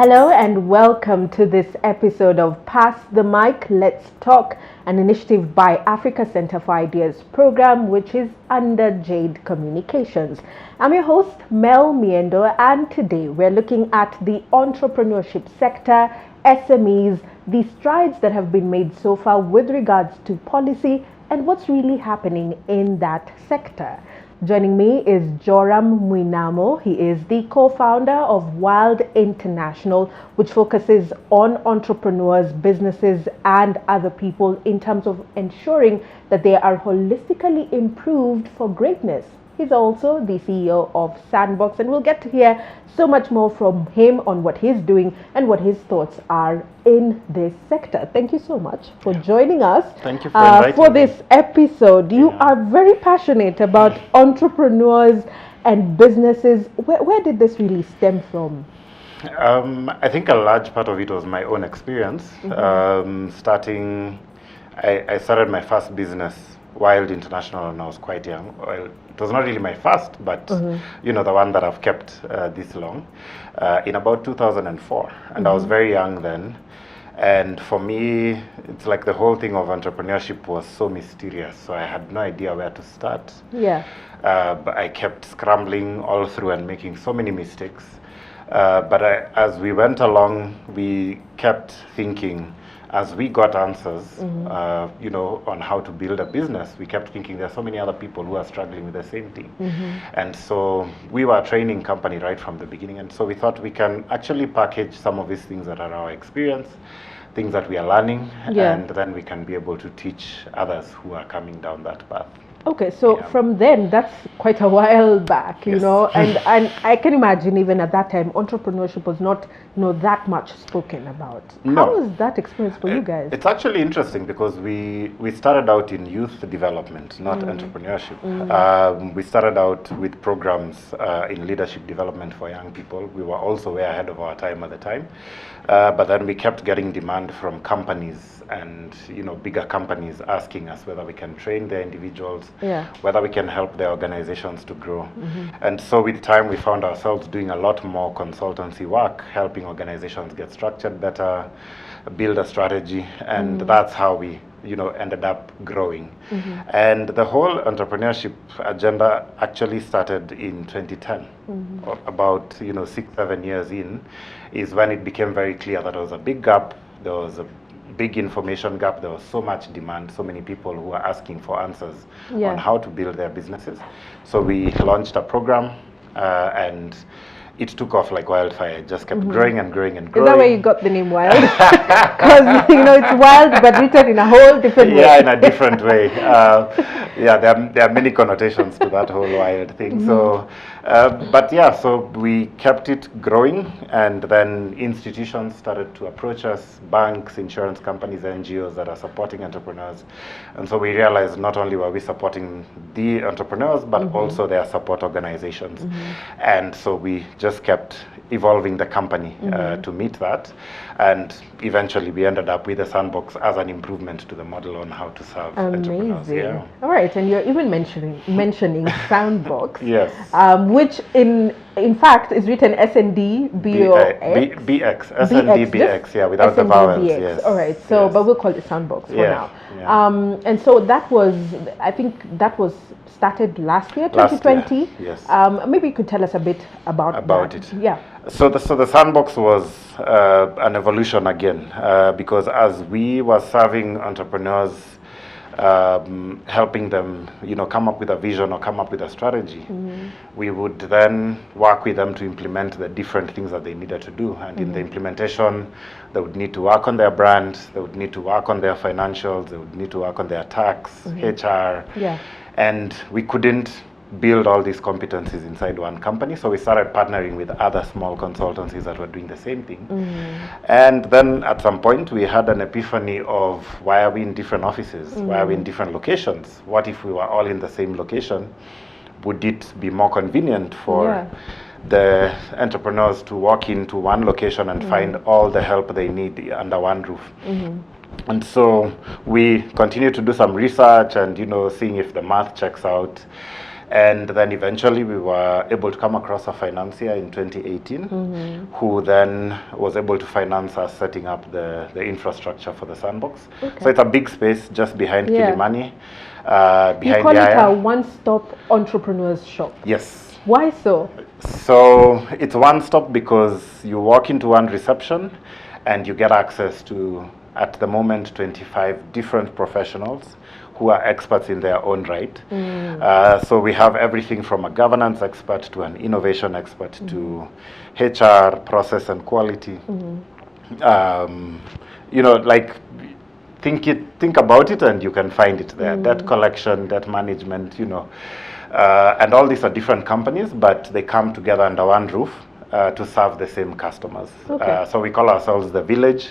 Hello and welcome to this episode of Pass the Mic, Let's Talk, an initiative by Africa Center for Ideas program, which is under Jade Communications. I'm your host, Mel Miendo, and today we're looking at the entrepreneurship sector, SMEs, the strides that have been made so far with regards to policy and what's really happening in that sector. Joining me is Joram Mwinamo. He is the co-founder of Wild International, which focuses on entrepreneurs, businesses, and other people in terms of ensuring that they are holistically improved for greatness. He's also the CEO of Sandbox, and we'll get to hear so much more from him on what he's doing and what his thoughts are in this sector. Thank you so much for joining us. Thank you for inviting for me. this episode. You are very passionate about entrepreneurs and businesses. Where did this really stem from? I think a large part of it was my own experience. I started my first business, Wild International, when I was quite young. Well, it was not really my first, but the one that I've kept this long, in about 2004. And I was very young then. And for me, it's like the whole thing of entrepreneurship was so mysterious. So I had no idea where to start. Yeah. But I kept scrambling all through and making so many mistakes. But as we went along, we kept thinking, as we got answers, on how to build a business, we kept thinking there are so many other people who are struggling with the same thing. And so we were a training company right from the beginning. And so we thought we can actually package some of these things that are our experience, things that we are learning, and then we can be able to teach others who are coming down that path. Okay, so from then, that's quite a while back, you know, and I can imagine even at that time, entrepreneurship was not, that much spoken about. No. How was that experience for you guys? It's actually interesting because we started out in youth development, not entrepreneurship. We started out with programs in leadership development for young people. We were also way ahead of our time at the time. But then we kept getting demand from companies and bigger companies asking us whether we can train their individuals, whether we can help their organizations to grow. And so with time we found ourselves doing a lot more consultancy work, helping organizations get structured better, build a strategy, and that's how we ended up growing. And the whole entrepreneurship agenda actually started in 2010. About 6-7 years in is when it became very clear that there was a big gap, there was a big information gap, there was so much demand, so many people who were asking for answers on how to build their businesses. So we launched a program and it took off like wildfire. It just kept growing and growing and growing. Is that where you got the name Wild? Because it's wild but written in a whole different way. Yeah, in a different way. There are many connotations to that whole wild thing. So, so we kept it growing, and then institutions started to approach us, banks, insurance companies, NGOs that are supporting entrepreneurs. And so we realized not only were we supporting the entrepreneurs, but also their support organizations. And so we just kept evolving the company to meet that, and eventually we ended up with the Sandbox as an improvement to the model on how to serve entrepreneurs. Amazing. All right, and you're even mentioning Sandbox, which in fact is written SNDBOX. SNDBX, without the vowels. Yes. All right, so but we'll call it Sandbox for now. And so that was, I think that was started last year, 2020. Yes. Maybe you could tell us a bit about it. Yeah. So the Sandbox was an evolution again, because as we were serving entrepreneurs, helping them, come up with a vision or come up with a strategy, we would then work with them to implement the different things that they needed to do. And in the implementation, they would need to work on their brand, they would need to work on their financials, they would need to work on their tax, HR. And we couldn't build all these competencies inside one company, so we started partnering with other small consultancies that were doing the same thing. And then at some point we had an epiphany of, why are we in different offices? Why are we in different locations? What if we were all in the same location? Would it be more convenient for the entrepreneurs to walk into one location and find all the help they need under one roof? And so we continue to do some research and seeing if the math checks out. And then eventually we were able to come across a financier in 2018 who then was able to finance us setting up the infrastructure for the sandbox. Okay. So it's a big space just behind Kilimani. You Behind call it a Yaya. one-stop entrepreneurs shop. Yes. Why so? So it's one stop because you walk into one reception and you get access to, at the moment, 25 different professionals who are experts in their own right. So we have everything from a governance expert to an innovation expert to HR, process and quality. You know, like, think about it and you can find it there. Debt collection, debt management, you know. And all these are different companies, but they come together under one roof to serve the same customers. Okay. So we call ourselves the village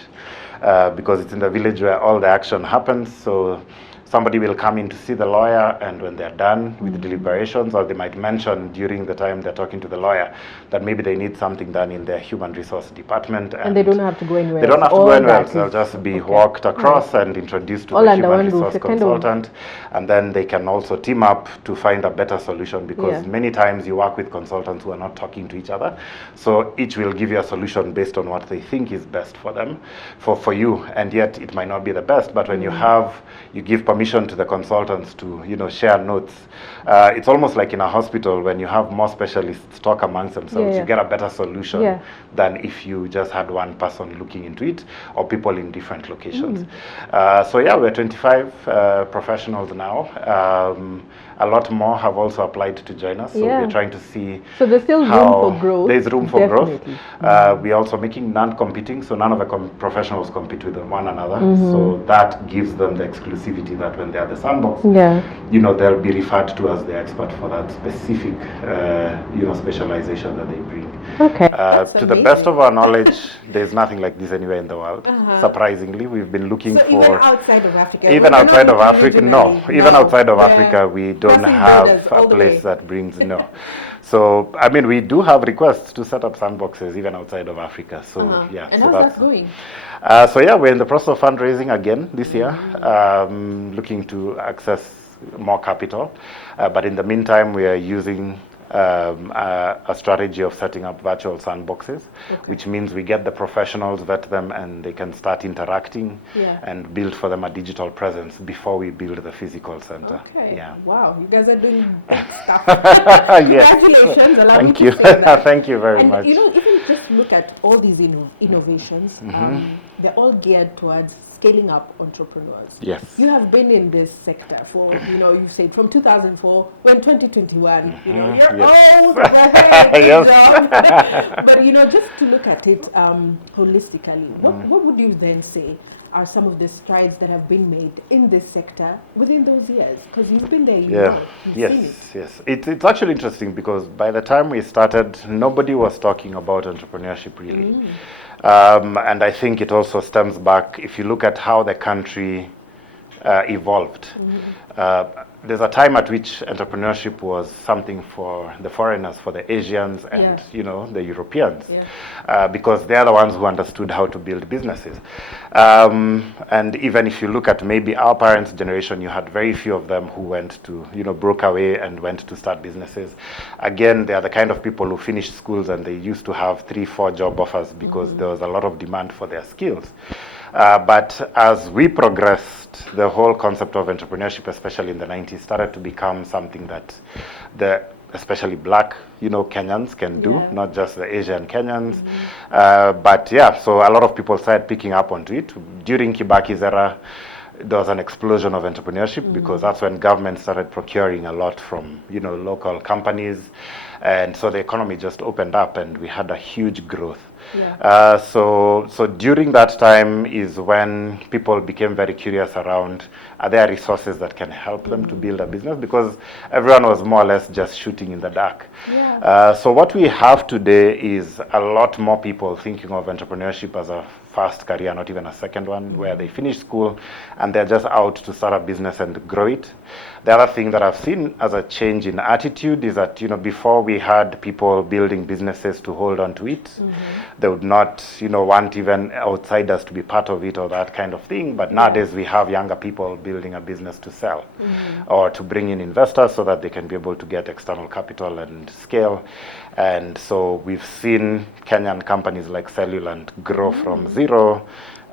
because it's in the village where all the action happens. So somebody will come in to see the lawyer, and when they're done with the deliberations, or they might mention during the time they're talking to the lawyer that maybe they need something done in their human resource department. And they don't have to go anywhere. They don't have to All go anywhere. that They'll is- just be okay. walked across and introduced to All the under human one roof, resource a kind of- consultant. And then they can also team up to find a better solution, because Yeah. many times you work with consultants who are not talking to each other. So each will give you a solution based on what they think is best for them, for you. And yet it might not be the best, but when you give permission to the consultants to, you know, share notes. It's almost like in a hospital when you have more specialists talk amongst themselves, you get a better solution than if you just had one person looking into it, or people in different locations. So yeah, we're 25 professionals now. A lot more have also applied to join us, so we're trying to see. So there's still room for growth. There's room for Definitely. growth. We're also making non-competing, so none of the professionals compete with one another. So that gives them the exclusivity that when they're at the sandbox, you know, they'll be referred to as the expert for that specific, you know, specialization that they bring. Okay. To the best of our knowledge, there's nothing like this anywhere in the world. Surprisingly, we've been looking for. Even outside of Africa. Even We're outside not of Africa, regionally, no. Even outside of We're Africa, we don't crossing have borders a all the place way. that brings no. So I mean, we do have requests to set up sandboxes even outside of Africa. So yeah. And so how's that going? So yeah, we're in the process of fundraising again this year, looking to access more capital. But in the meantime, we are using a strategy of setting up virtual sandboxes, which means we get the professionals, vet them, and they can start interacting and build for them a digital presence before we build the physical center. Okay. Yeah. Wow, you guys are doing big stuff. Yes. Congratulations. Allow me Thank to you. say that. Thank you very And much. you know, even just look at all these innovations, they're all geared towards scaling up entrepreneurs. Yes. You have been in this sector for, you know, you said from 2004, we're in 2021, you know, you're Yes. old, but hey, good Yes. job. But, you know, just to look at it holistically, what would you then say are some of the strides that have been made in this sector within those years? Because you've been there, you know, you've seen it. Yes. It's actually interesting because by the time we started, nobody was talking about entrepreneurship really. And I think it also stems back, if you look at how the country evolved. There's a time at which entrepreneurship was something for the foreigners, for the Asians and you know, the Europeans, because they're the ones who understood how to build businesses. And even if you look at maybe our parents' generation, you had very few of them who went to, you know, broke away and went to start businesses. Again, they are the kind of people who finished schools and they used to have 3-4 job offers because there was a lot of demand for their skills. But as we progressed, the whole concept of entrepreneurship, especially in the 90s, started to become something that especially black, you know, Kenyans can do, not just the Asian Kenyans. But yeah, so a lot of people started picking up onto it. During Kibaki's era, there was an explosion of entrepreneurship because that's when government started procuring a lot from, you know, local companies. And so the economy just opened up and we had a huge growth. So during that time is when people became very curious around, are there resources that can help them to build a business? Because everyone was more or less just shooting in the dark. So what we have today is a lot more people thinking of entrepreneurship as a first career, not even a second one, where they finish school and they're just out to start a business and grow it. The other thing that I've seen as a change in attitude is that, before we had people building businesses to hold on to it. They would not, want even outsiders to be part of it or that kind of thing. But nowadays we have younger people building a business to sell or to bring in investors so that they can be able to get external capital and scale. And so we've seen Kenyan companies like Cellulant grow from zero.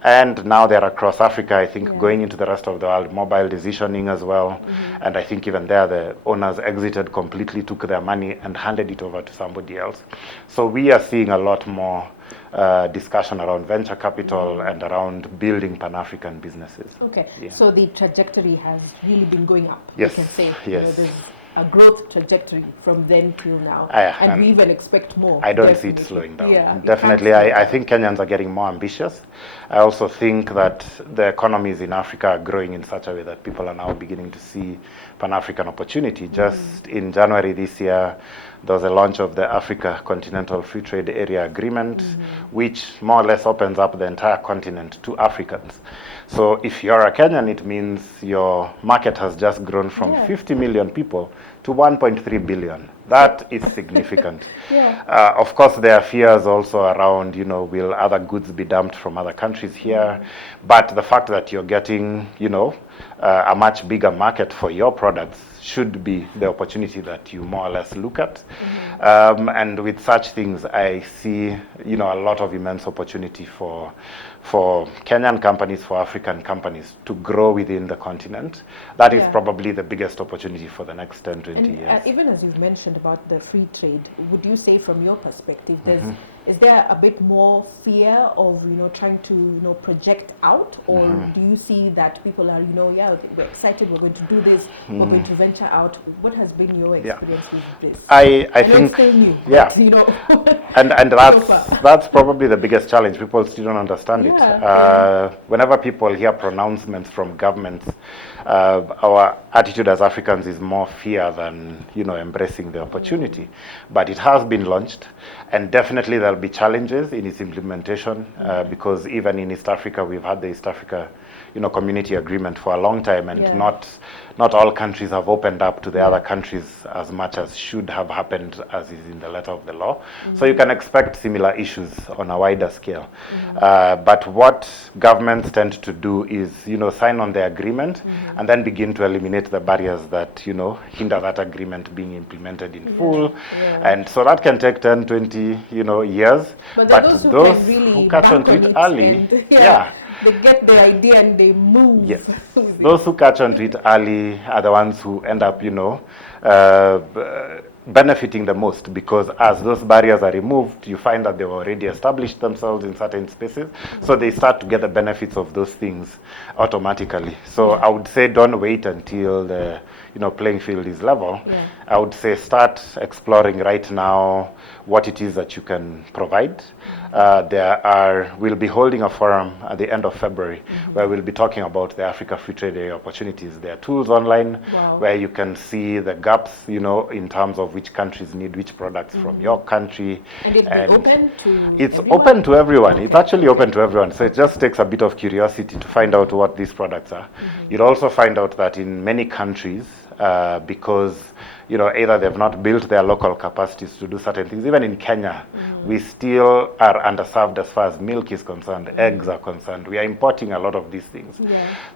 And now they're across Africa, I think, going into the rest of the world, mobile decisioning as well. And I think even there, the owners exited completely, took their money and handed it over to somebody else. So we are seeing a lot more discussion around venture capital and around building Pan-African businesses. Okay, so the trajectory has really been going up, yes. you can say. Yes. There's a growth trajectory from then till now, and we even expect more. I don't see it slowing down. Yeah, definitely, I think Kenyans are getting more ambitious. I also think that the economies in Africa are growing in such a way that people are now beginning to see Pan-African opportunity. Just in January this year, there was a launch of the Africa Continental Free Trade Area Agreement, which more or less opens up the entire continent to Africans. So if you're a Kenyan, it means your market has just grown from 50 million people to 1.3 billion. That is significant. Of course, there are fears also around, will other goods be dumped from other countries here? But the fact that you're getting, a much bigger market for your products should be the opportunity that you more or less look at. And with such things, I see, a lot of immense opportunity for Kenyan companies, for African companies to grow within the continent. That is probably the biggest opportunity for the next 10, 20 years. Even as you've mentioned about the free trade, would you say from your perspective, is there a bit more fear of, trying to, project out? Or do you see that people are, we're excited, we're going to do this, we're going to venture out? What has been your experience with this? I think, it's still new, and that's probably the biggest challenge. People still don't understand it. Whenever people hear pronouncements from governments, our attitude as Africans is more fear than embracing the opportunity. But it has been launched, and definitely there'll be challenges in its implementation, because even in East Africa, we've had the East Africa community agreement for a long time, and not all countries have opened up to the other countries as much as should have happened as is in the letter of the law. So you can expect similar issues on a wider scale. But what governments tend to do is, sign on the agreement and then begin to eliminate the barriers that, hinder that agreement being implemented in full. And so that can take 10, 20, years. But those who catch on to it early, they get the idea and they move. Yes. Those who catch on to it early are the ones who end up, benefiting the most, because as those barriers are removed, you find that they've already established themselves in certain spaces, so they start to get the benefits of those things automatically. So I would say don't wait until the playing field is level. I would say start exploring right now what it is that you can provide. We'll be holding a forum at the end of February where we'll be talking about the Africa Free Trade Area opportunities. There are tools online where you can see the gaps, in terms of which countries need which products from your country. And it's open to It's everyone? open to everyone. It's actually open to everyone. So it just takes a bit of curiosity to find out what these products are. You'll also find out that in many countries, because either they've not built their local capacities to do certain things. Even in Kenya, we still are underserved as far as milk is concerned, eggs are concerned. We are importing a lot of these things.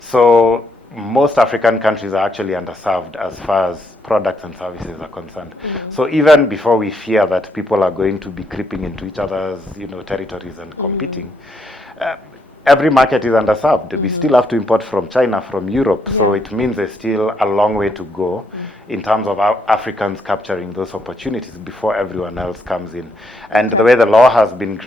So most African countries are actually underserved as far as products and services are concerned. So even before we fear that people are going to be creeping into each other's territories and competing, every market is underserved. We still have to import from China, from Europe. So it means there's still a long way to go in terms of Africans capturing those opportunities before everyone else comes in. And the way the law has been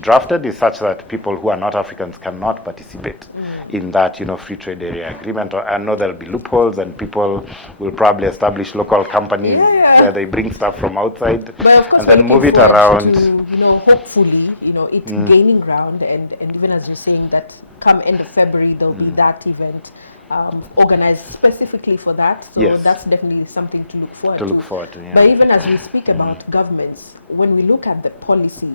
drafted is such that people who are not Africans cannot participate in that free trade area agreement. I know there'll be loopholes, and people will probably establish local companies where they bring stuff from outside and then move it around. Hopefully, it's gaining ground, and even as you're saying that come end of February there'll be that event. organized specifically for that. So Yes. that's definitely something to look forward to. Yeah. But even as we speak about governments, when we look at the policy,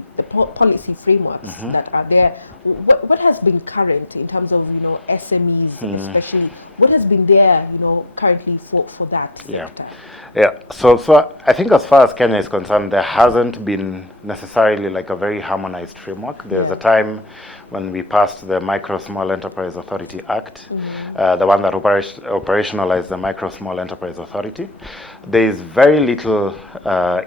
policy frameworks that are there, what has been current in terms of SMEs, especially? What has been there currently for that sector? Yeah. So I think as far as Kenya is concerned, there hasn't been necessarily like a very harmonized framework. There's a time when we passed the Micro Small Enterprise Authority Act, the one that operationalized the Micro Small Enterprise Authority. There is very little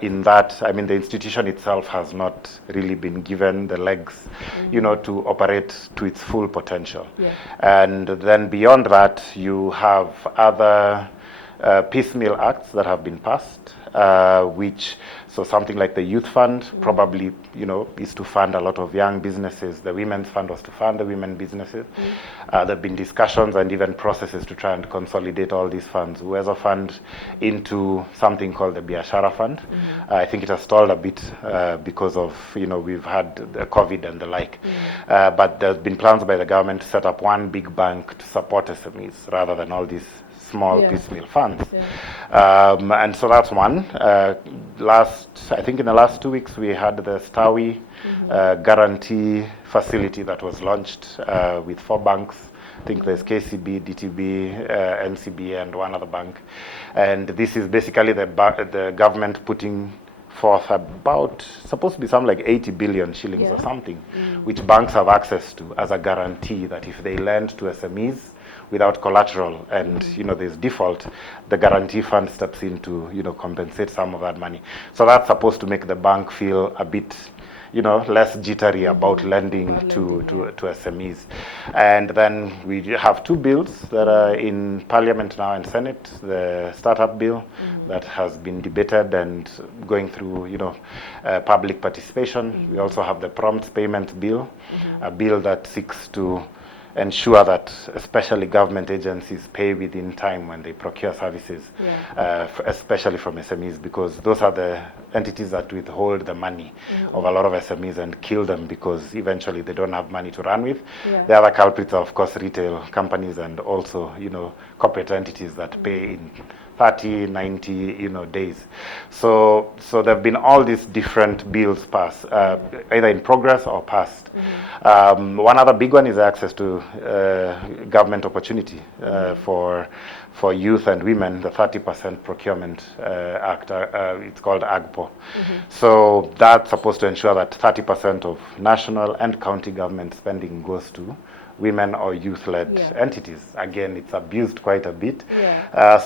in that. I mean, the institution itself has not really been given the legs, to operate to its full potential. And then beyond that, you have other piecemeal acts that have been passed, so something like the Youth Fund probably, is to fund a lot of young businesses. The Women's Fund was to fund the women businesses. There have been discussions and even processes to try and consolidate all these funds. Uwezo Fund into something called the Biashara Fund. I think it has stalled a bit because of, we've had the COVID and the like. But there's been plans by the government to set up one big bank to support SMEs rather than all these small piecemeal funds. And so that's one. I think in the last 2 weeks, we had the Stawi guarantee facility that was launched with 4 banks. I think there's KCB, DTB, NCB, and one other bank. And this is basically the government putting forth about, supposed to be something like 80 billion shillings or something, which banks have access to as a guarantee that if they lend to SMEs, without collateral and there's default, the guarantee fund steps in to compensate some of that money. So that's supposed to make the bank feel a bit less jittery about lending to SMEs. And then we have 2 bills that are in Parliament now and Senate. The startup bill that has been debated and going through public participation. We also have the prompt payment bill, a bill that seeks to ensure that especially government agencies pay within time when they procure services, especially from SMEs, because those are the entities that withhold the money of a lot of SMEs and kill them because eventually they don't have money to run with. The other culprits are, of course, retail companies and also, corporate entities that pay in 30, 90, days. So there have been all these different bills passed, either in progress or passed. One other big one is access to government opportunity for youth and women, the 30% Procurement Act. It's called AGPO. So that's supposed to ensure that 30% of national and county government spending goes to women or youth-led entities. Again, it's abused quite a bit.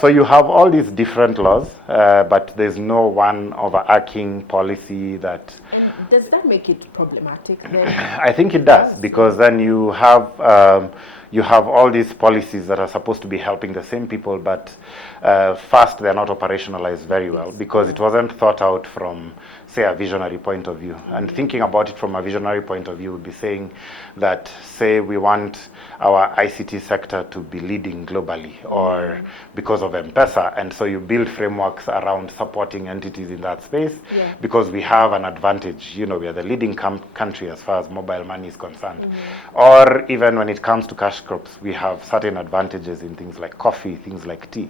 So you have all these different laws, but there's no one overarching policy that... And does that make it problematic then? I think it does, because then you have all these policies that are supposed to be helping the same people, but first, they're not operationalized very well because it wasn't thought out from, say, a visionary point of view. And thinking about it from a visionary point of view would be saying that, say, we want our ICT sector to be leading globally, or because of M-Pesa, and so you build frameworks around supporting entities in that space because we have an advantage. We are the leading country as far as mobile money is concerned. Or even when it comes to cash crops, we have certain advantages in things like coffee, things like tea.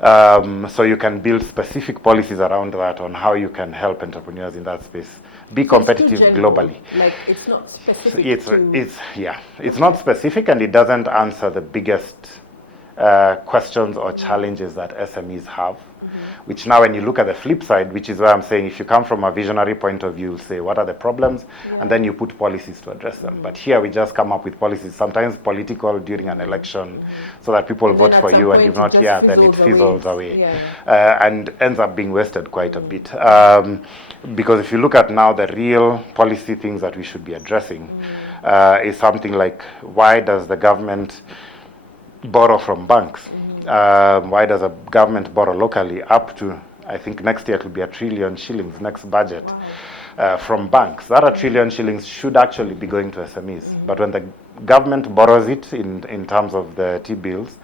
So you can build specific policies around that on how you can help entrepreneurs in that space be competitive globally. Like it's not specific. It's not specific, and it doesn't answer the biggest questions or challenges that SMEs have. Which now, when you look at the flip side, which is where I'm saying, if you come from a visionary point of view, say what are the problems, and then you put policies to address them. But here we just come up with policies, sometimes political during an election, so that people vote for you, and you've not, then it fizzles away, and ends up being wasted quite a bit. Because if you look at now the real policy things that we should be addressing, is something like, why does the government borrow from banks? Why does a government borrow locally up to, I think next year it will be 1 trillion shillings, next budget, from banks? That 1 trillion shillings should actually be going to SMEs. But when the government borrows it in terms of the T-bills,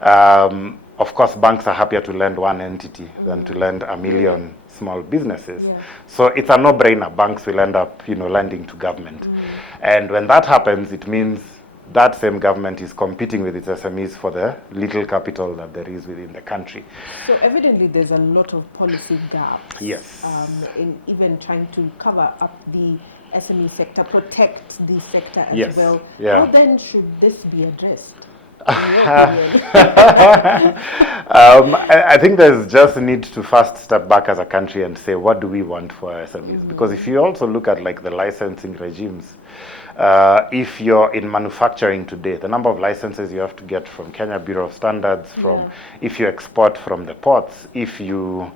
of course banks are happier to lend one entity than to lend 1 million small businesses. So it's a no-brainer. Banks will end up, lending to government. And when that happens, it means that same government is competing with its SMEs for the little capital that there is within the country. So evidently there's a lot of policy gaps. Yes. In even trying to cover up the SME sector, protect the sector as Yes. well. Yeah. How then should this be addressed? I think there's just a need to first step back as a country and say, what do we want for our SMEs? Because if you also look at like the licensing regimes, if you're in manufacturing today, the number of licenses you have to get from Kenya Bureau of Standards, if you export from the ports, if you're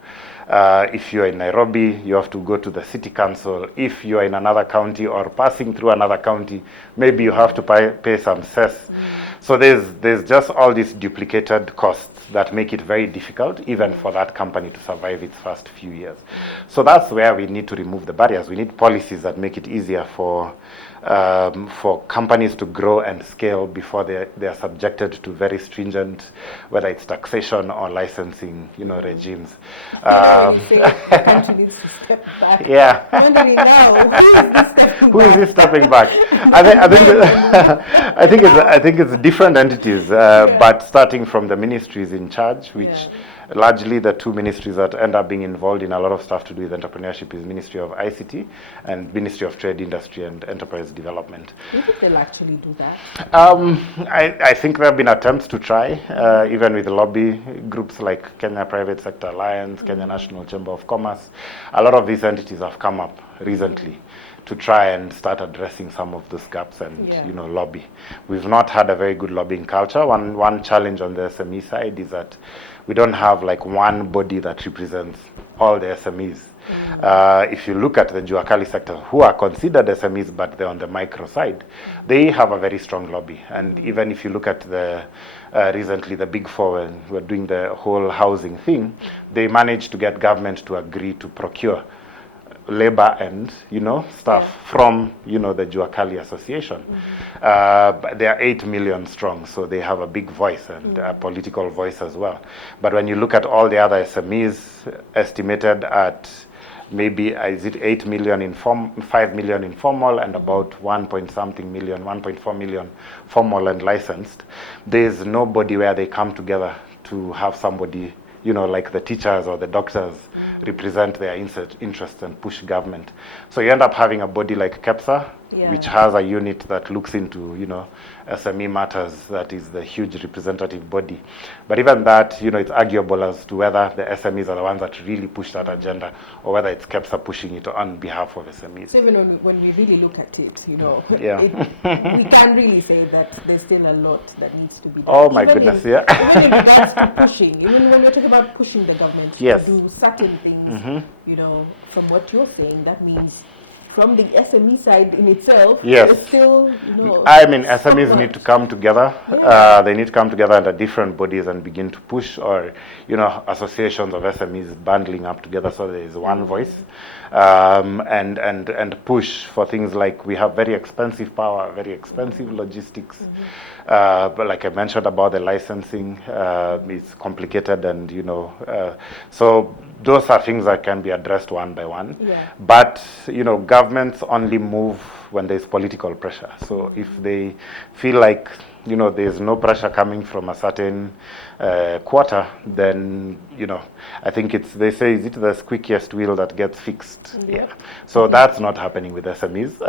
in Nairobi, you have to go to the city council. If you're in another county or passing through another county, maybe you have to pay some cess. So there's just all these duplicated costs that make it very difficult even for that company to survive its first few years. So that's where we need to remove the barriers. We need policies that make it easier for companies to grow and scale before they're subjected to very stringent, whether it's taxation or licensing, regimes. The country needs to step back. Yeah. Wondering now, who is this stepping back? I think it's different entities, but starting from the ministries in charge, which largely the two ministries that end up being involved in a lot of stuff to do with entrepreneurship is Ministry of ICT and Ministry of Trade, Industry and Enterprise Development. Do you think they'll actually do that? I think there have been attempts to try, even with lobby groups like Kenya Private Sector Alliance, Kenya National Chamber of Commerce. A lot of these entities have come up recently to try and start addressing some of those gaps and lobby. We've not had a very good lobbying culture. One challenge on the SME side is that we don't have like one body that represents all the SMEs. If you look at the Juakali sector, who are considered SMEs but they're on the micro side, they have a very strong lobby. And even if you look at the recently the Big Four, when we're doing the whole housing thing, they managed to get government to agree to procure labor and staff from the Juakali Association. They are 8 million strong, so they have a big voice and a political voice as well. But when you look at all the other SMEs, estimated at maybe is it 8 million 5 million informal and about 1.4 million formal and licensed, there's nobody where they come together to have somebody like the teachers or the doctors represent their interests and push government. So you end up having a body like KEPSA, which has a unit that looks into, SME matters, that is the huge representative body. But even that, it's arguable as to whether the SMEs are the ones that really push that agenda or whether it's KEPSA pushing it on behalf of SMEs. So even when we really look at it, we can really say that there's still a lot that needs to be done. Oh my goodness, Even in regards to pushing, even when we're talking about pushing the government to do certain things, from what you're saying, that means from the SME side in itself, there's still, SMEs need to come together. They need to come together under different bodies and begin to push, or, associations of SMEs bundling up together so there is one voice, and push for things like we have very expensive power, very expensive logistics. But like I mentioned about the licensing, it's complicated and, so those are things that can be addressed one by one. But, governments only move when there's political pressure. So if they feel like, there's no pressure coming from a certain quarter, then, I think they say, is it the squeakiest wheel that gets fixed? So that's not happening with SMEs.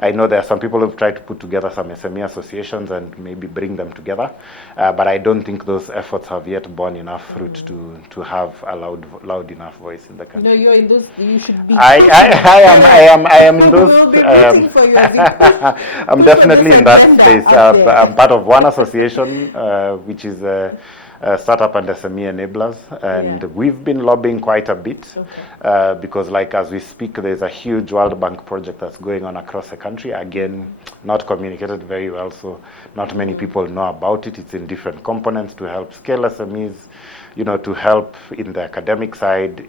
I know there are some people who've tried to put together some SME associations and maybe bring them together, but I don't think those efforts have yet borne enough fruit to have a loud enough voice in the country. No, you're in those. You should be. I am in those. I'm definitely in that space. I'm part of one association, which is Startup and SME Enablers, and we've been lobbying quite a bit because, like, as we speak, there's a huge World Bank project that's going on across the country. Again, not communicated very well, so not many people know about it. It's in different components to help scale SMEs, to help in the academic side.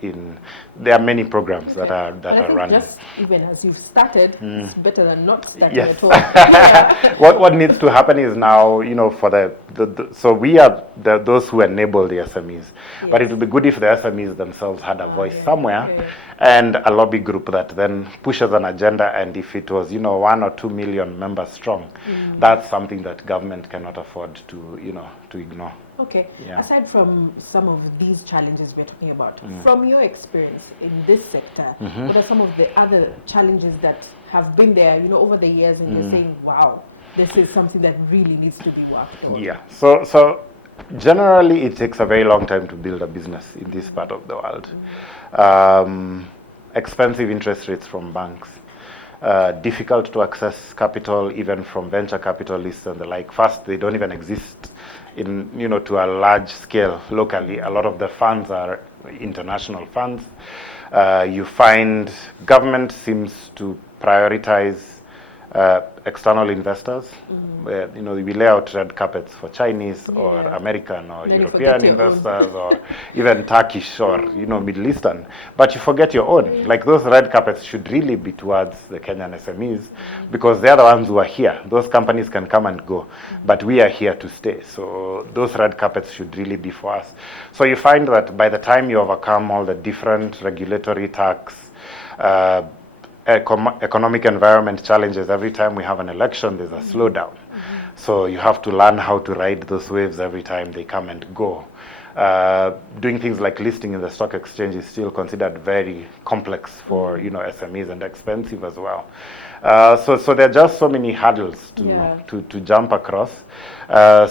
There are many programs that are running. Just even as you've started, it's better than not starting Yes. at all. What needs to happen is now, for so we are those who enable the SMEs. But it would be good if the SMEs themselves had a voice somewhere, and a lobby group that then pushes an agenda. And if it was 1 or 2 million members strong, that's something that government cannot afford to ignore. Okay. Yeah. Aside from some of these challenges we're talking about, from your experience in this sector, what are some of the other challenges that have been there, over the years, and you're saying, wow, this is something that really needs to be worked on? Yeah. So generally, it takes a very long time to build a business in this part of the world. Expensive interest rates from banks. Difficult to access capital, even from venture capitalists and the like. First, they don't even exist to a large scale locally. A lot of the funds are international funds. You find government seems to prioritize external investors, where we lay out red carpets for Chinese or American or European investors or even Turkish or Middle Eastern, but you forget your own. Like, those red carpets should really be towards the Kenyan SMEs, because they're the ones who are here. Those companies can come and go, but we are here to stay. So those red carpets should really be for us. So you find that by the time you overcome all the different regulatory tax, economic environment challenges, every time we have an election, there's a slowdown. So you have to learn how to ride those waves every time they come and go. Doing things like listing in the stock exchange is still considered very complex for SMEs, and expensive as well. So there are just so many hurdles to jump across.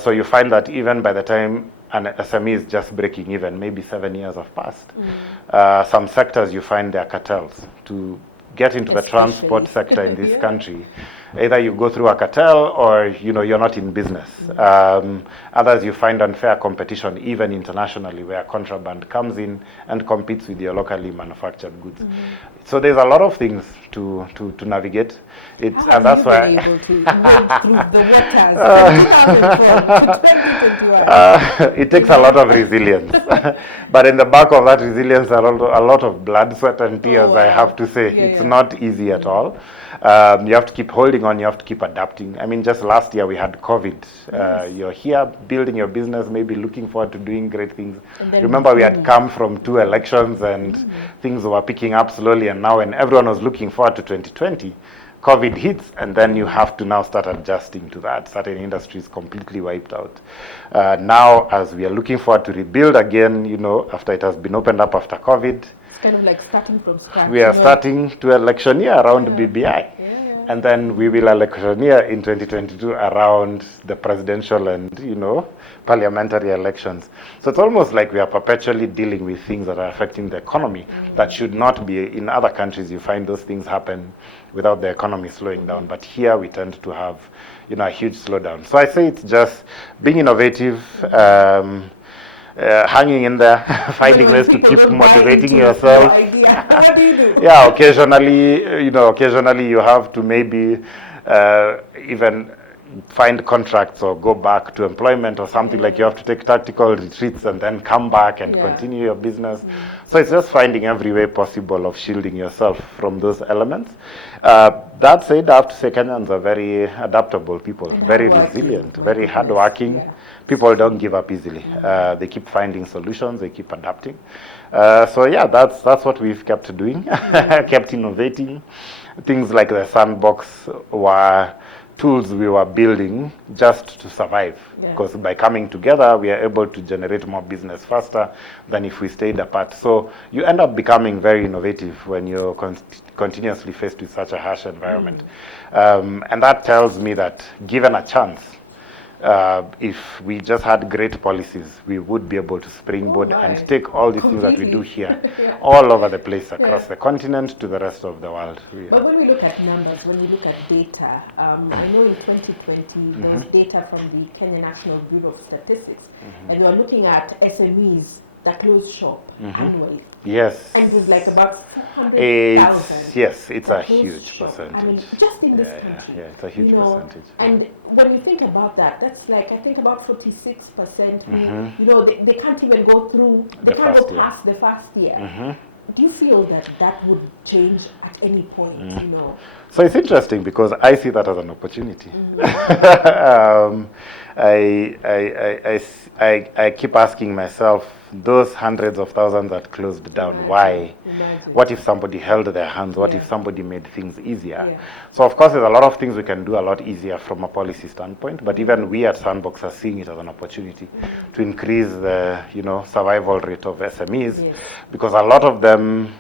So you find that even by the time an SME is just breaking even, maybe 7 years have passed. Some sectors you find there are cartels. To get into the transport sector in this country, either you go through a cartel or you're not in business. Others, you find unfair competition, even internationally, where contraband comes in and competes with your locally manufactured goods. So there's a lot of things to navigate. And that's why able to wade through the waters. it takes a lot of resilience. But in the back of that resilience, a lot of blood, sweat, and tears. I have to say, it's not easy at all. You have to keep holding on. You have to keep adapting. I mean, just last year we had COVID. You're here building your business, maybe looking forward to doing great things. Remember, we had come from 2 elections and things were picking up slowly. And now, when everyone was looking forward to 2020, COVID hits, and then you have to now start adjusting to that. Certain industries completely wiped out. Now, as we are looking forward to rebuild again, after it has been opened up after COVID, it's kind of like starting from scratch. We are starting to electioneer around BBI. And then we will electioneer in 2022 around the presidential and, parliamentary elections. So it's almost like we are perpetually dealing with things that are affecting the economy that should not be. In other countries, you find those things happen without the economy slowing down. But here we tend to have, a huge slowdown. So I say it's just being innovative, hanging in there, finding ways to keep motivating yourself. What do you do? Yeah, occasionally you have to maybe even find contracts or go back to employment or something. Like, you have to take tactical retreats and then come back and continue your business. So it's just finding every way possible of shielding yourself from those elements. That said, I have to say Kenyans are very adaptable people, very resilient, very hardworking. People don't give up easily. They keep finding solutions, they keep adapting. That's what we've kept doing, kept innovating. Things like the sandbox were tools we were building just to survive, because by coming together we are able to generate more business faster than if we stayed apart. So you end up becoming very innovative when you're continuously faced with such a harsh environment. And that tells me that, given a chance, if we just had great policies, we would be able to springboard and take all these things that we do here all over the place, across the continent to the rest of the world. But when we look at numbers, when we look at data, I know in 2020 there was data from the Kenya National Bureau of Statistics, and we are looking at SMEs that closed shop annually. Yes. And it was like about 400,000. Yes, it's a closed huge shop. percentage. I mean, just in this country. Yeah, it's a huge percentage. And when you think about that, that's like, I think about 46% who, you know, they can't even go through, they can't go past the first year. Do you feel that that would change at any point, you know? So it's interesting because I see that as an opportunity. I keep asking myself, those hundreds of thousands that closed down, why? What if somebody held their hands? What if somebody made things easier? So of course, there's a lot of things we can do a lot easier from a policy standpoint, but even we at Sandbox are seeing it as an opportunity to increase the, you know, survival rate of SMEs, because a lot of them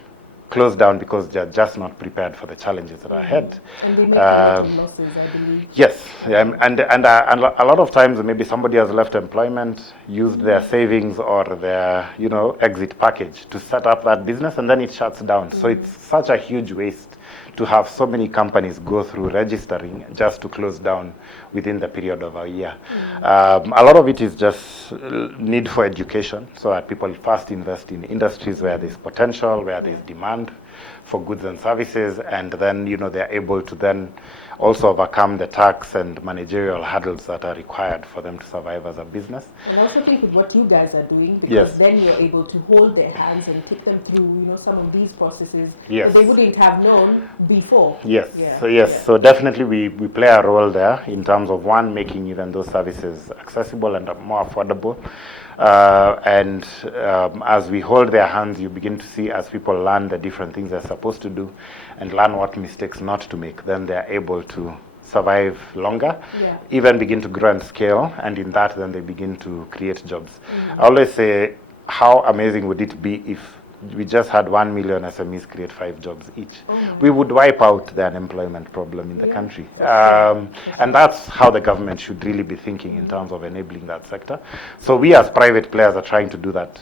close down because they're just not prepared for the challenges that are ahead. And they make a lot of losses, I believe. Yes, and a lot of times maybe somebody has left employment, used their savings or their, you know, exit package to set up that business, and then it shuts down. So it's such a huge waste to have so many companies go through registering just to close down within the period of a year. A lot of it is just need for education, so that people first invest in industries where there's potential, where there's demand for goods and services, and then, you know, they're able to then also overcome the tax and managerial hurdles that are required for them to survive as a business. And I also think with what you guys are doing, because then you're able to hold their hands and take them through, you know, some of these processes that they wouldn't have known before. So definitely we play a role there in terms of, one, making even those services accessible and more affordable. As we hold their hands, you begin to see, as people learn the different things they're supposed to do and learn what mistakes not to make, then they're able to survive longer, even begin to grow and scale, and in that then they begin to create jobs. I always say, how amazing would it be if we just had 1 million SMEs create 5 jobs each? We would wipe out the unemployment problem in the country. And that's how the government should really be thinking in terms of enabling that sector. So we as private players are trying to do that.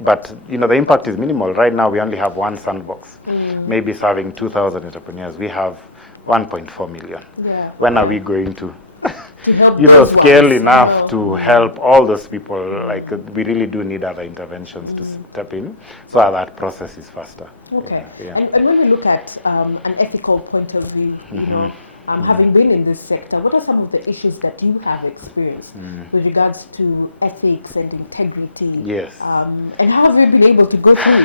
But you know, the impact is minimal. Right now we only have one Sandbox, maybe serving 2,000 entrepreneurs. We have 1.4 million. When are we going to you know, scale enough to help all those people? Like, we really do need other interventions to step in so that process is faster. And when you look at an ethical point of view, you know, having been in this sector, what are some of the issues that you have experienced with regards to ethics and integrity? And how have you been able to go through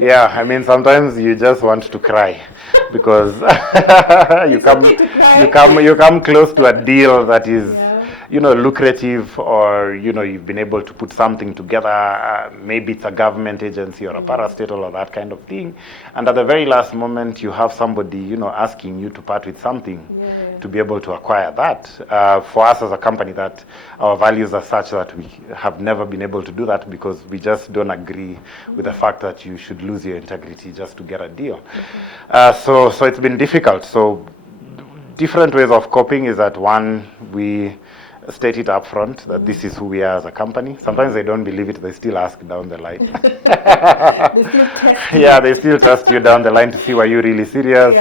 it? I mean, sometimes you just want to cry because you come close to a deal that is, you know, lucrative, or, you know, you've been able to put something together, maybe it's a government agency or a parastatal or that kind of thing, and at the very last moment you have somebody, you know, asking you to part with something to be able to acquire that. For us as a company, that our values are such that we have never been able to do that, because we just don't agree with the fact that you should lose your integrity just to get a deal. So it's been difficult. So different ways of coping is that, one, we state it up front that this is who we are as a company. Sometimes they don't believe it, they still ask down the line. They still test you. They still trust you down the line to see, were you really serious?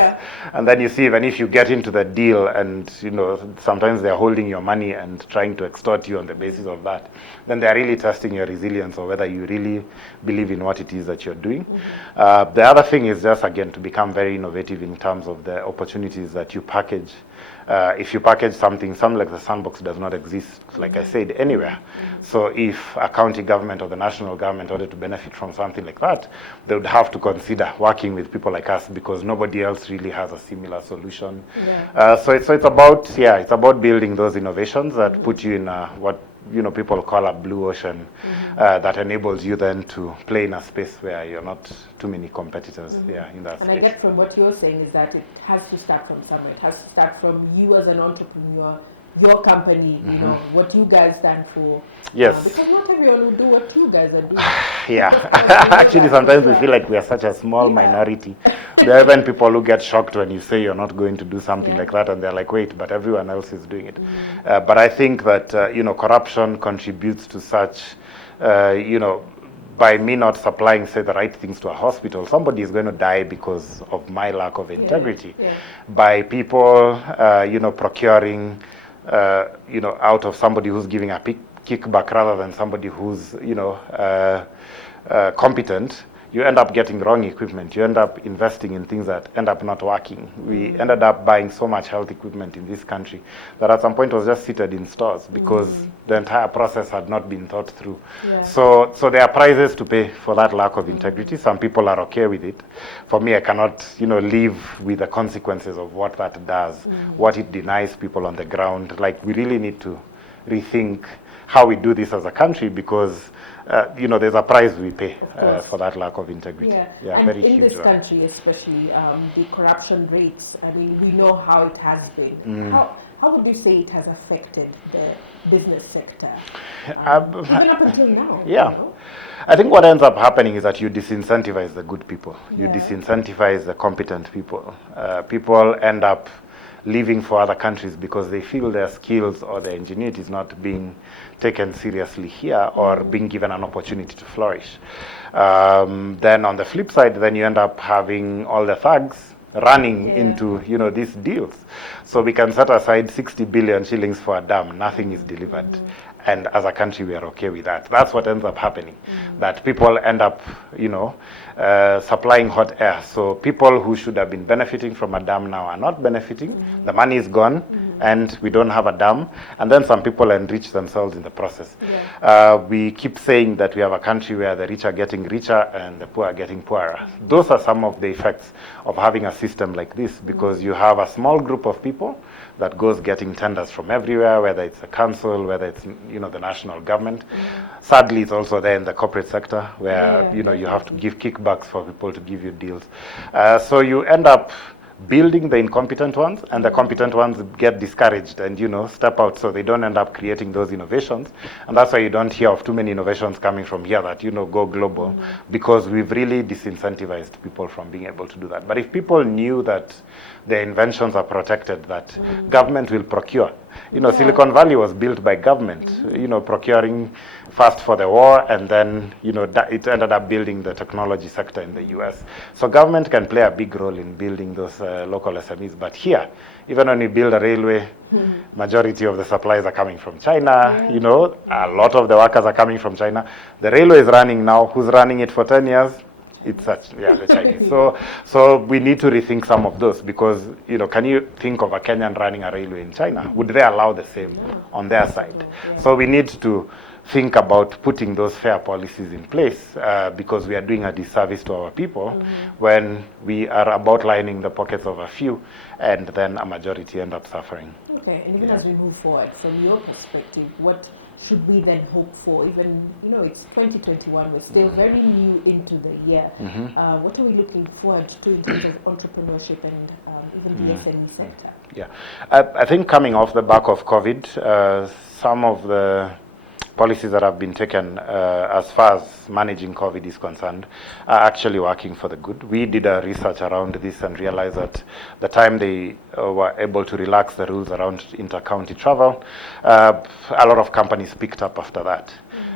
And then you see, even if you get into the deal and, you know, sometimes they're holding your money and trying to extort you on the basis of that, then they're really testing your resilience, or whether you really believe in what it is that you're doing. The other thing is just, again, to become very innovative in terms of the opportunities that you package. If you package something like the Sandbox does not exist, like I said, anywhere. So if a county government or the national government wanted to benefit from something like that, they would have to consider working with people like us, because nobody else really has a similar solution. So it's about building those innovations that put you in what, you know, people call a blue ocean, that enables you then to play in a space where you're not too many competitors in that space. And I get from what you're saying is that it has to start from somewhere. It has to start from you as an entrepreneur, your company, you know, what you guys stand for. Because not everyone will do what you guys are doing. Actually, sometimes we feel like we are such a small minority. There are even people who get shocked when you say you're not going to do something like that, and they're like, wait, but everyone else is doing it. But I think that, you know, corruption contributes to such, you know, by me not supplying, say, the right things to a hospital, somebody is going to die because of my lack of integrity. By people, you know, procuring, you know, out of somebody who's giving a kickback rather than somebody who's, competent, you end up getting wrong equipment. You end up investing in things that end up not working. We ended up buying so much health equipment in this country that at some point was just seated in stores because the entire process had not been thought through. Yeah. So there are prices to pay for that lack of integrity. Some people are okay with it. For me, I cannot, live with the consequences of what that does, what it denies people on the ground. Like, we really need to rethink how we do this as a country because there's a price we pay for that lack of integrity. Yeah, and very in huge this one. country, especially the corruption rates. I mean, we know how it has been. How would you say it has affected the business sector, even up until now? Yeah, I think what ends up happening is that you disincentivize the good people. You disincentivize the competent people. People end up leaving for other countries because they feel their skills or their ingenuity is not being taken seriously here or being given an opportunity to flourish. Then on the flip side, then you end up having all the thugs running into these deals. So we can set aside 60 billion shillings for a dam, nothing is delivered. And as a country, we are okay with that. That's what ends up happening, that people end up, supplying hot air. So people who should have been benefiting from a dam now are not benefiting. The money is gone, and we don't have a dam. And then some people enrich themselves in the process. We keep saying that we have a country where the rich are getting richer and the poor are getting poorer. Those are some of the effects of having a system like this, because you have a small group of people that goes getting tenders from everywhere, whether it's a council, whether it's the national government. Sadly, it's also there in the corporate sector where you have to give kickbacks for people to give you deals. So you end up building the incompetent ones, and the competent ones get discouraged and step out, so they don't end up creating those innovations. And that's why you don't hear of too many innovations coming from here that go global, because we've really disincentivized people from being able to do that. But if people knew that their inventions are protected, that government will procure. Silicon Valley was built by government, procuring first for the war, and then, it ended up building the technology sector in the US. So government can play a big role in building those local SMEs. But here, even when you build a railway, majority of the supplies are coming from China, a lot of the workers are coming from China. The railway is running now. Who's running it for 10 years? It's the Chinese. So we need to rethink some of those, because can you think of a Kenyan running a railway in China? Would they allow the same on their side? So we need to think about putting those fair policies in place, because we are doing a disservice to our people when we are about lining the pockets of a few, and then a majority end up suffering. Okay, and even as we move forward, from your perspective, what should we then hope for? Even, it's 2021, we're still very new into the year. What are we looking forward to in terms of entrepreneurship and even the SME sector? Yeah, I think coming off the back of COVID, some of the policies that have been taken as far as managing COVID is concerned are actually working for the good. We did a research around this and realized that the time they were able to relax the rules around inter-county travel, a lot of companies picked up after that.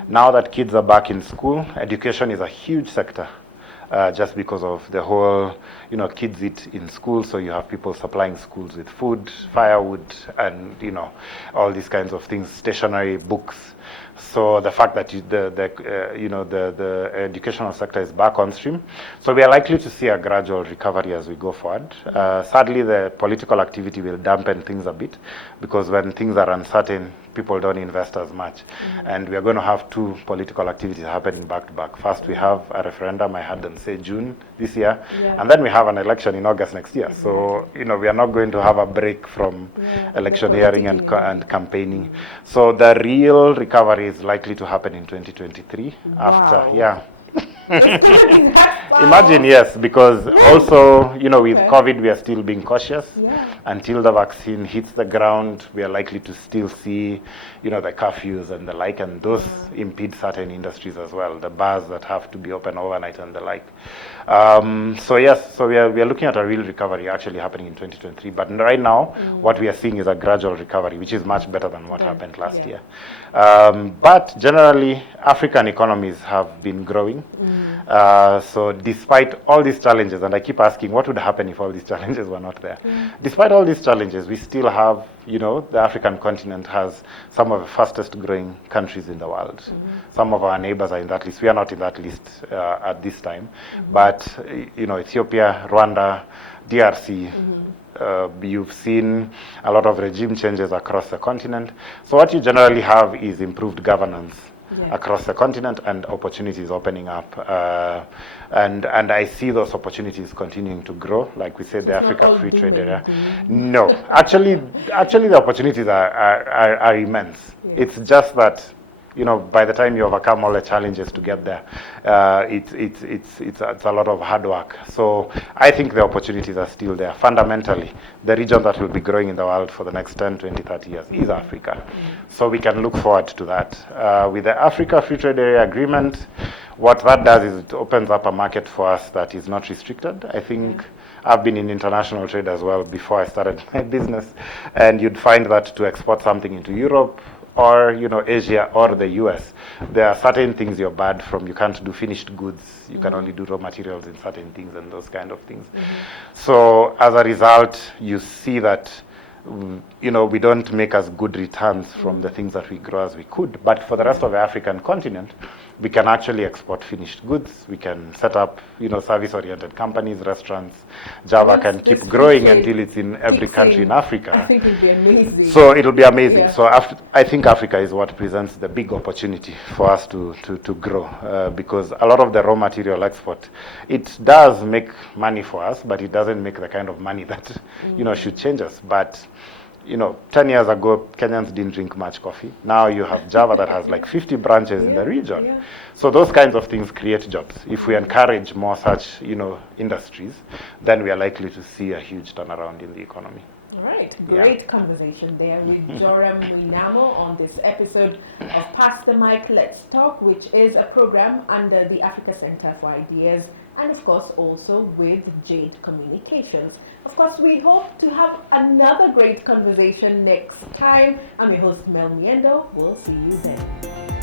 Now that kids are back in school, education is a huge sector. Just because of the whole, kids eat in school, so you have people supplying schools with food, firewood, and all these kinds of things, stationery, books. So the fact that the educational sector is back on stream, so we are likely to see a gradual recovery as we go forward. Sadly, the political activity will dampen things a bit, because when things are uncertain, people don't invest as much. And we are going to have two political activities happening back to back. First, we have a referendum, I had them say June this year, and then we have an election in August next year. So, we are not going to have a break from electioneering and campaigning. So the real recovery is likely to happen in 2023 after, Imagine, yes, because also, with COVID, we are still being cautious. Until the vaccine hits the ground, we are likely to still see, the curfews and the like, and those impede certain industries as well, the bars that have to be open overnight and the like. So we are looking at a real recovery actually happening in 2023. But right now, what we are seeing is a gradual recovery, which is much better than what happened last year. But generally, African economies have been growing. So despite all these challenges, and I keep asking what would happen if all these challenges were not there? Despite all these challenges, we still have, the African continent has some of the fastest growing countries in the world. Some of our neighbors are in that list. We are not in that list at this time. But, Ethiopia, Rwanda, DRC, you've seen a lot of regime changes across the continent. So what you generally have is improved governance across the continent and opportunities opening up. And I see those opportunities continuing to grow. Like we said, so the Africa Free Trade Area. No, actually the opportunities are immense. It's just that, by the time you overcome all the challenges to get there, it's a lot of hard work. So I think the opportunities are still there. Fundamentally, the region that will be growing in the world for the next 10, 20, 30 years is Africa. So we can look forward to that. With the Africa Free Trade Area Agreement, what that does is it opens up a market for us that is not restricted. I think I've been in international trade as well before I started my business, and you'd find that to export something into Europe, or Asia or the US, there are certain things you're barred from. You can't do finished goods. You can only do raw materials in certain things and those kind of things. So as a result, you see that we don't make as good returns from the things that we grow as we could. But for the rest of the African continent, we can actually export finished goods. We can set up, service-oriented companies, restaurants. Java can keep growing until it's in every country in Africa. I think it'll be amazing. So it'll be amazing. Yeah. So I think Africa is what presents the big opportunity for us to grow, because a lot of the raw material export, it does make money for us, but it doesn't make the kind of money that, should change us. But 10 years ago, Kenyans didn't drink much coffee. Now you have Java that has like 50 branches in the region. Yeah. So those kinds of things create jobs. If we encourage more such, industries, then we are likely to see a huge turnaround in the economy. All right, great conversation there with Joram Mwinamo on this episode of Pass the Mic, Let's Talk, which is a program under the Africa Center for Ideas, and of course also with Jade Communications. Of course, we hope to have another great conversation next time. I'm your host, Mel Miendo. We'll see you then.